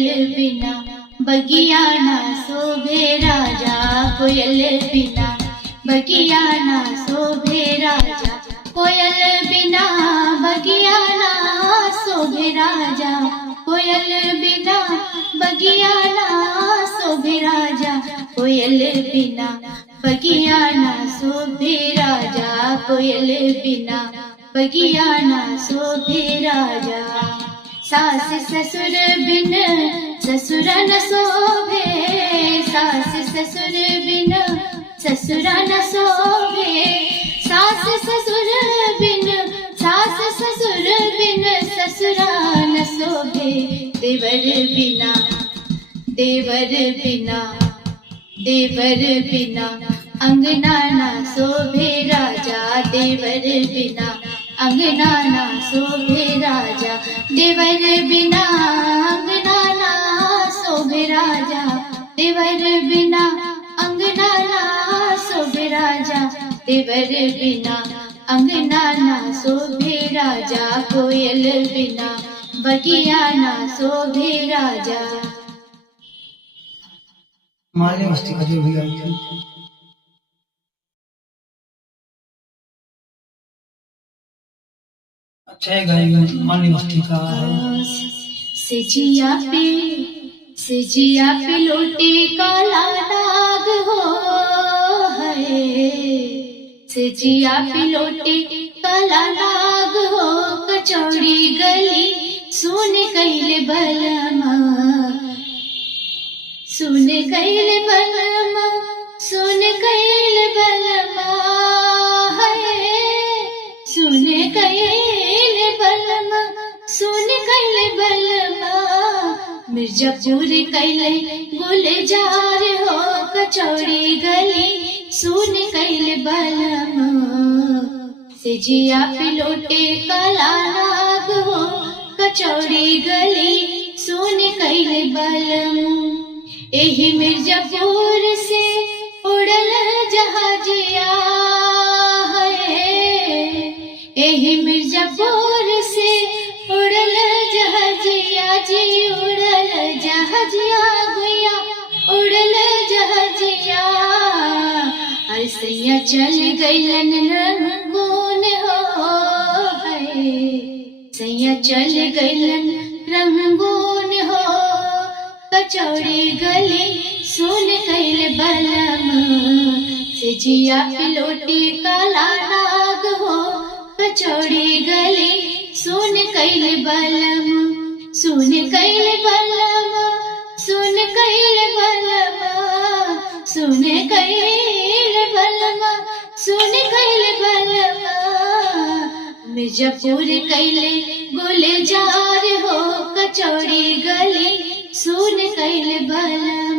कोयल बिना बगिया ना शोभे राजा, कोयल बिना बगिया ना शोभे राजा, कोयल बिना बगिया ना शोभे राजा, कोयल बिना बगिया ना शोभे राजा, कोयल बिना बगिया ना शोभे राजा, कोयल बिना बगिया ना शोभे राजा। सास ससुर बिन ससुर न शोभे, सास ससुर बिन ससुर न शोभे, सास ससुर बिन सास ससुर बिन ससुर न शोभे, देवर बिना देवर बिना देवर बिना अंगना ना शोभे राजा, देवर बिना अंगना ना शोभे राजा, देवर बिना अंगना ना शोभे राजा, देवर बिना अंगना ना शोभे राजा, देवर बिना अंगना ना शोभे राजा, कोयल बिना बगिया ना शोभे राजा। माले मस्ती करी हुई आई थी। अच्छा है गाई माली मस्ती का है। सिजिया पे लोटे काला दाग हो है, सिजिया पे लोटे काला दाग हो, कचौड़ी गली सुन कैले बलमा, सुन कैले बलमा, सुन कैले बलमा है, सुन कैले बलमा, सुन कैले बलमा, मिर्जापुर कैले गुलजार हो, कचौड़ी गली सुन कैले बलमा, सिजिया पे लोटे काला नाग हो, कचौड़ी गली सुन कैले बलमा। एही मिर्जापुर से उड़ल जहाजिया है, एही मिर्जापुर से उड़ल जहाजिया जी, उड़ल जहाजिया गुया, उड़ल जहाजिया, ऐसैया चल गइलन रंगून हो है, सैया चल गइलन रंगून हो, कचौड़ी गली सुन कैले बलमा, सिजिया पे लोटी काला नाग हो, कचौड़ी गली सुन कैले बलमा, सुन कैले बलमा, सुन कैले बलमा, सुन कैले बलमा, सुन कैले बलमा, मिर्जापुर कैले गुलजार हो, कचौड़ी गली सुन कैले बलमा।